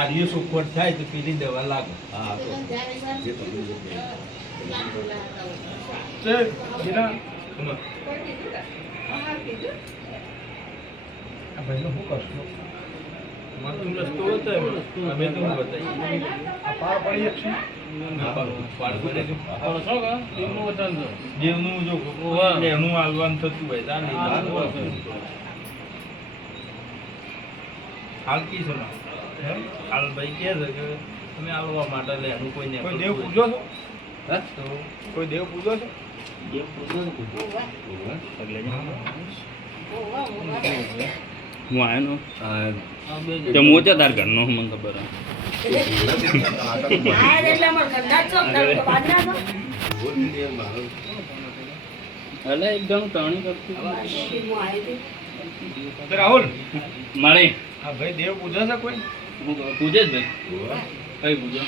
આર્ય સુખવટ થાય તો પેલી દવા લાગો. હા તો જે તમે જે કહે. તે જીના આ ભાઈનું શું કરશો? માથું રસ્તો બતાવ્યો અમે તો હું બતાવીએ આ પાર પડી એક છે પાડ કરે છે. છો કે એમનું વતન છે. દેવનું જો એનું હાલવાનું થતું હોય તાર નહીં હાલ કી છે ના? હાલ ભાઈ કહે છે કે તમે આવવા માટે લે એનું કોઈ કોઈ દેવ પૂજો છો? તો કોઈ દેવ પૂજો છો? હું આવ્યો તો મોચા તાર ઘરનો મને ખબર એટલે એકદમ ટર્નિંગ કરતી તો રાહુલ મારે આ ભાઈ દેવ પૂજો છે કોઈ? પૂજે જ ભાઈ કઈ પૂજો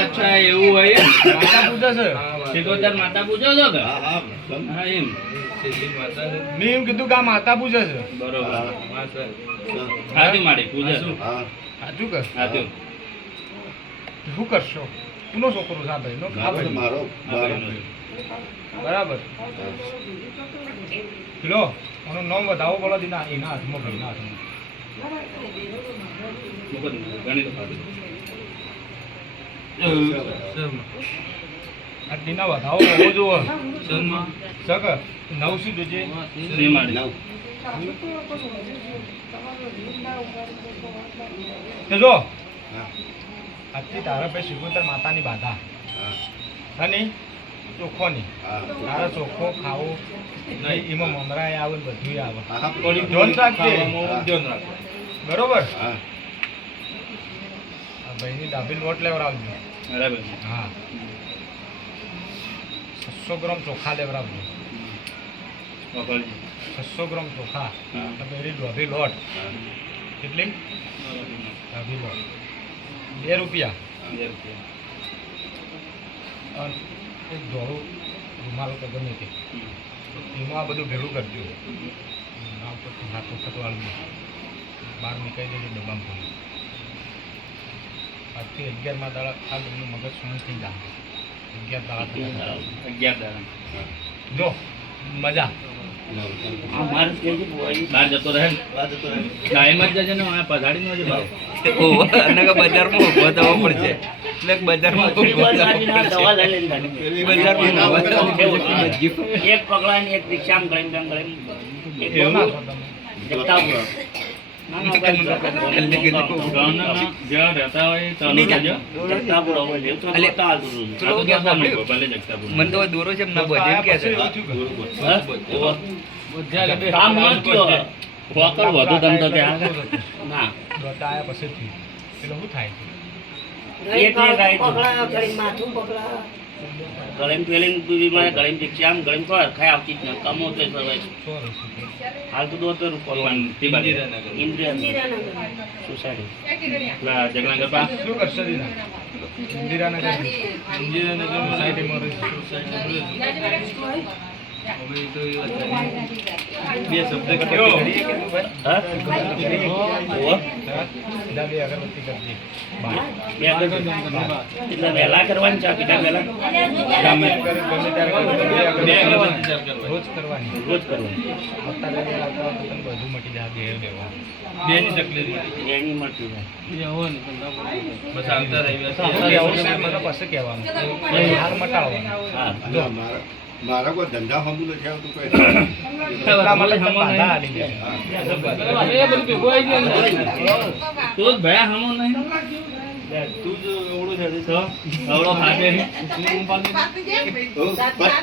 અચ્છા એવું હોય માતા પૂજો છે? સિકોતર માતા પૂજો છો કે હા હા હા એમ શેઠી માતા છે. મેં એમ કીધું કે આ માતા પૂજો છે. બરોબર હા સર. હાથી માડી પૂજા હા સાચું કર. હાથી શું કરશો? કોનો છોકરો છે આ ભાઈનો? આ મારો ભાઈનો. મારો મારો બરાબર. પેલો એનું નામ વધાવો બોલો દીના એના હાથમાં ભાઈના હાથમાં. ઘણી તો ખાધી શર્મા. આ દીના વધાવો હોવો જોવો. શર્મા. સક નવસી જોજે. શ્રી માડી નવ તે જો હા આજથી તારા ભાઈ શિકોતર માતાની બાધા હા અને ચોખ્ખોની હા તારા ચોખ્ખો ખાવો નહીં એમાં મમરાય આવે ને બધું આવે. હા હા ધ્યાન રાખજે. ખાવામાં ધ્યાન રાખો. બરોબર. હા આ ભાઈની ડાભી લોટ લેવડાવજો. બરાબર હા 600 ગ્રામ ચોખા લેવડાવજો. વખોડી 600 ગ્રામ ચોખા હા. અને પેલી ડાભી લોટ કેટલી? ડાભી લોટ 2 રૂપિયા અને એક ધોળું રૂમાલ કે ગમે તે એમાં આ બધું ભેગું કરજો. આ પછી હાથ વખત વાળવું બહાર નીકળી દેજો ડબ્બામાં ભરી. આજથી 11મા દાડા આ ગમનું મગજ શું થઈ જાય. 11 દાડા થઈ જાય. 11 દાડા જો મજા. બહાર જતો રહે વાત તો રહે. ટાઈમ જ જશે ને આ પધાડી નો જ ભાવ અને કે બજારમાં ઊભો થવો પડશે એટલે બજારમાં પેલી એક પકડા ને એક રિક્ષામાં ગળીને તેમ ગળીને એક એવું ના છો તમે. જગતાપુર. ના, ના, ભાઈ, ગામના જ્યાં રહેતા હોય તો જજો જગતાપુર હવે લેવું તો બતા હાલતું હતું. આ તો જગતાપુર ભલે જગતાપુર મને તો દોરો છે ના તો બધે એમ આ કે છે પછી એવું થયું કે હા? કામ ન થયો. વોકર વધુ તમ તો ત્યાં ના દોતા આયા પછી થયું. પેલો શું થાય? એટલે ગાય તો. ગળીને પેલીને બીમારી, ગળીને રિક્ષામાં, ગળીને કોઈ હરખાઈ આવતી જ નથી. કમો તો સવાય. 100 રૂપિયા. હાલ તો 72 રૂપિયા. તે બાજુ ઇન્દ્રિયા સોસાયટી. પેલા જગના ગરબા શું કરશે દીના? ઇન્દિરાનગર સોસાયટીમાં રહીશું. બે શબ્દ કેવો? કરીએ કે નહીં ભાઈ? હા? ઓહો. સીધા 2 અગરબત્તી કરજે. બાર. બે આગળ. એટલે વહેલા કરવાની ચા પીધા વહેલા ગમે ત્યારે કરજો. બે અગરબત્તી અગરબત્તી રોજ કરવાની. રોજ કરવાની. અત્યારે વેલા આવતા હોય તો તને બધું મટી જાય. દેવા. બેની તકલીફ નથી. એની મળતી હોય. બસ આવતા રવિવાર કહેવું છે, મને પછી કહેવાનું. હાલ મટાડવાનું. હા. જો મારા કોઈ ધંધા હમું નથી આવતું કોઈ એટલા માટે તને બાધા આલી દે. તું જ ભયા હમો નહીં તું જ ઓળો છે તો અવળો ખાતે બસ